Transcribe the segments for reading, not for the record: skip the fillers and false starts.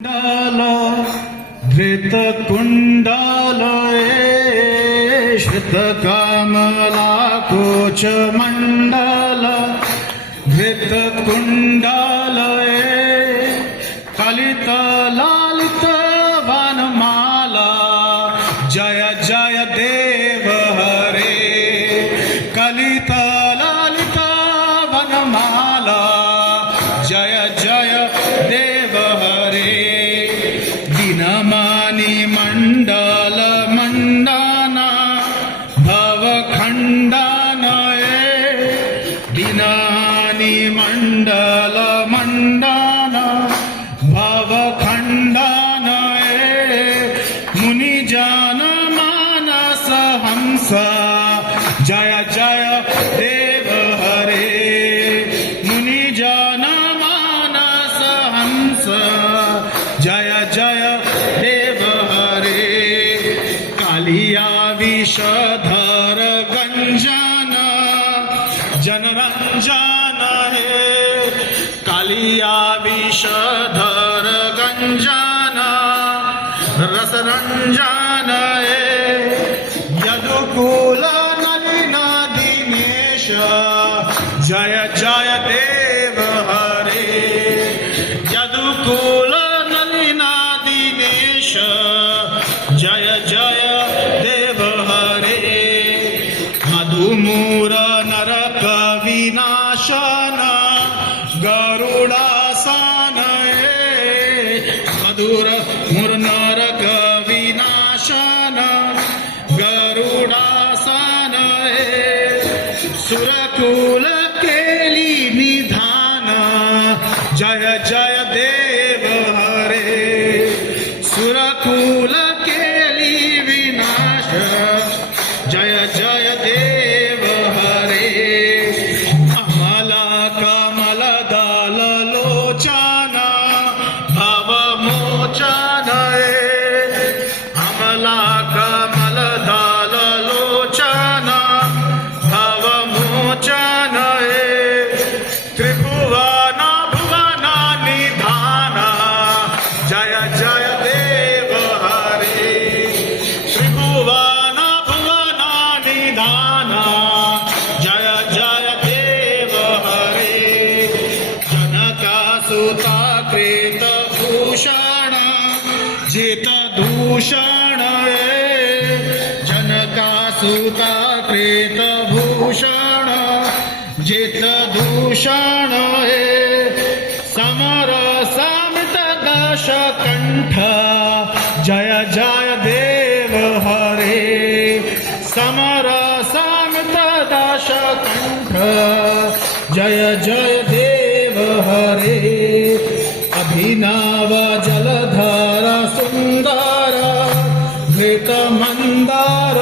कुंडल धृत कुंडल श्रित Kamala coach मंडल धृत कुंडल कलित लालित वनमाला जय जय देव हरे कलित लालित वनमाला जय जय देव हरे दिनमानि मंडल मंडना भवखंडनये दिनानि मंडल मंडना भवखंडनये मुनिजन मानस हंस जय जय देव हरे मुनिजन मानस हंस जय जय देव हरे कालिया विषधर गंजन जनरंजन हे कालिया विषधर गंजन रसरंजन हे यदुकुल नलिन दिनेश जय जय देव हरे यदुकुल नलिन दिनेश जय जय देव हरे मधुमूर नरक विनाशन गरुडासन मधुर मूर नरक विनाशन गरुडासन सुरकुल केली निधान जय जय देव हरे सुरकुल केली विनाश जय जय देव हरे अमला कमल दल लोचन भव मोचन अमला कमल दल लोचन भव मोचन त्रिभुवन भुवन निधान जय जय देव हरे त्रिभुवन भुवन निधान जय जय देव हरे जनकासुता कृत भूषण जित दूषण जनकासुता कृत भूषण जित दूषण समर समित दश कंठ जय जय देव हरे समर समित दश कंठ जय जय देव हरे अभिनव जलधर सुंदर घृत मंदार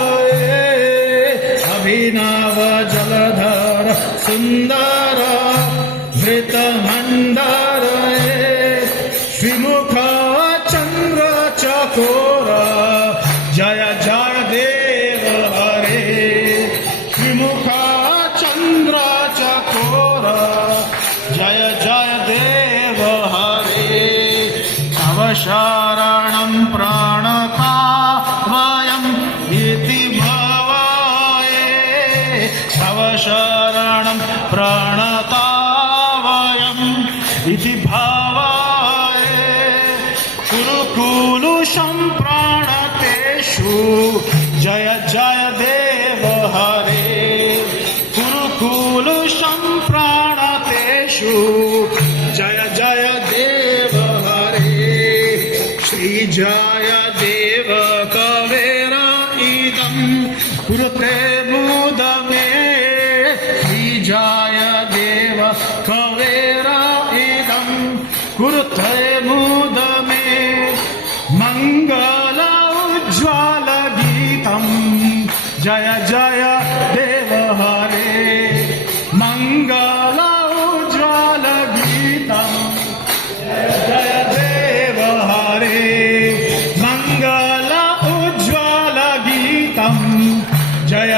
अभिनव जलधर सुंदर घृत मंदार श्रीमुख चंद्र चकोर जय जय देव हरे श्रीमुख चंद्र चकोर जय जय देव हरे तव शरणं प्राणता वयम् इति भावये तव शरणं प्राणता वयम् इति भावये कुरुकुलु सम्प्राणतेषु जय जय देव हरे कुरुकुलु सम्प्राणतेषु जय जय देव हरे श्री जय देव कवेर इदं कुरुते मुदमे श्री जय देव कवेर इदं कुरुते मुदमे मंगल उज्ज्वल गीतं जय जय देव हरे मंगल उज्ज्वल गीतं जय देव हरे मंगल उज्ज्वल गीतं जय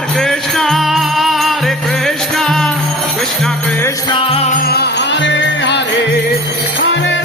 Hare Krishna, Krishna Krishna, Hare Hare, Hare